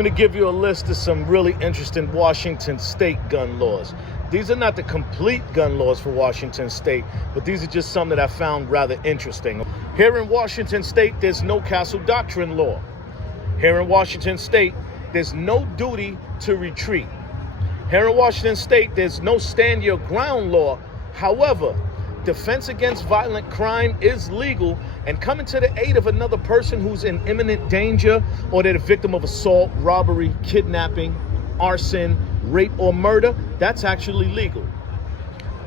going to give you a list of some really interesting Washington State gun laws. These are not the complete gun laws for Washington State, but these are just some that I found rather interesting. Here in Washington State, there's no castle doctrine law. Here in Washington State, there's no duty to retreat. Here in Washington State, there's no stand your ground law. However, defense against violent crime is legal, and coming to the aid of another person who's in imminent danger or they're the victim of assault, robbery, kidnapping, arson, rape, or murder, that's actually legal.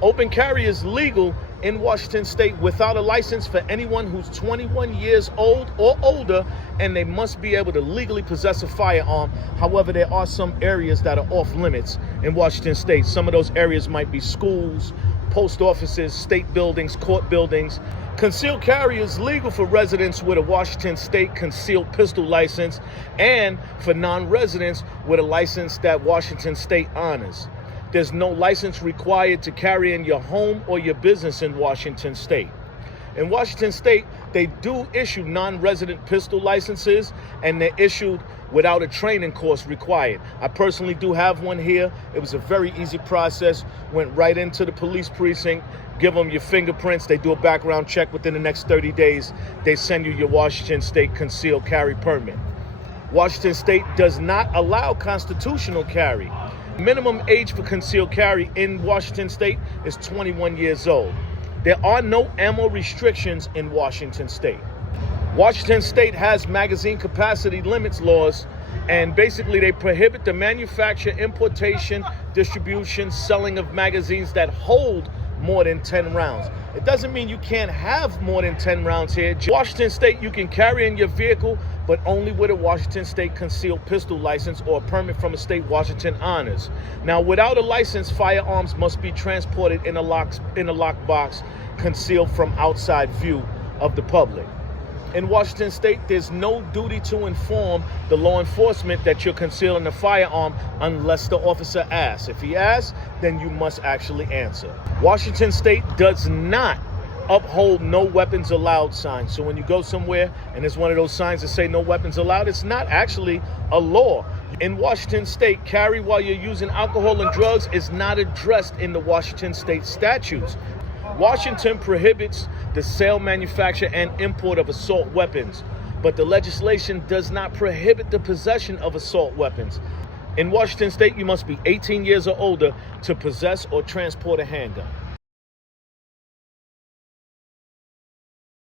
Open carry is legal in Washington State without a license for anyone who's 21 years old or older, and they must be able to legally possess a firearm. However, there are some areas that are off limits in Washington State. Some of those areas might be schools, post offices, state buildings, court buildings. Concealed carry is legal for residents with a Washington State concealed pistol license and for non-residents with a license that Washington State honors. There's no license required to carry in your home or your business in Washington State. In Washington State, they do issue non-resident pistol licenses, and they're issued without a training course required. I personally do have one here. It was a very easy process. Went right into the police precinct, give them your fingerprints. They do a background check within the next 30 days. They send you your Washington State concealed carry permit. Washington State does not allow constitutional carry. Minimum age for concealed carry in Washington State is 21 years old. There are no ammo restrictions in Washington State. Washington State has magazine capacity limits laws, and basically they prohibit the manufacture, importation, distribution, selling of magazines that hold more than 10 rounds. It doesn't mean you can't have more than 10 rounds here. Washington State, you can carry in your vehicle, but only with a Washington State concealed pistol license or a permit from a state Washington honors. Now, without a license, firearms must be transported in a locked box, concealed from outside view of the public. In Washington State, there's no duty to inform the law enforcement that you're concealing a firearm unless the officer asks. If he asks, then you must actually answer. Washington State does not uphold no weapons allowed signs. So when you go somewhere and there's one of those signs that say no weapons allowed, it's not actually a law. In Washington State, carry while you're using alcohol and drugs is not addressed in the Washington State statutes. Washington prohibits the sale, manufacture, and import of assault weapons, but the legislation does not prohibit the possession of assault weapons. In Washington State, you must be 18 years or older to possess or transport a handgun.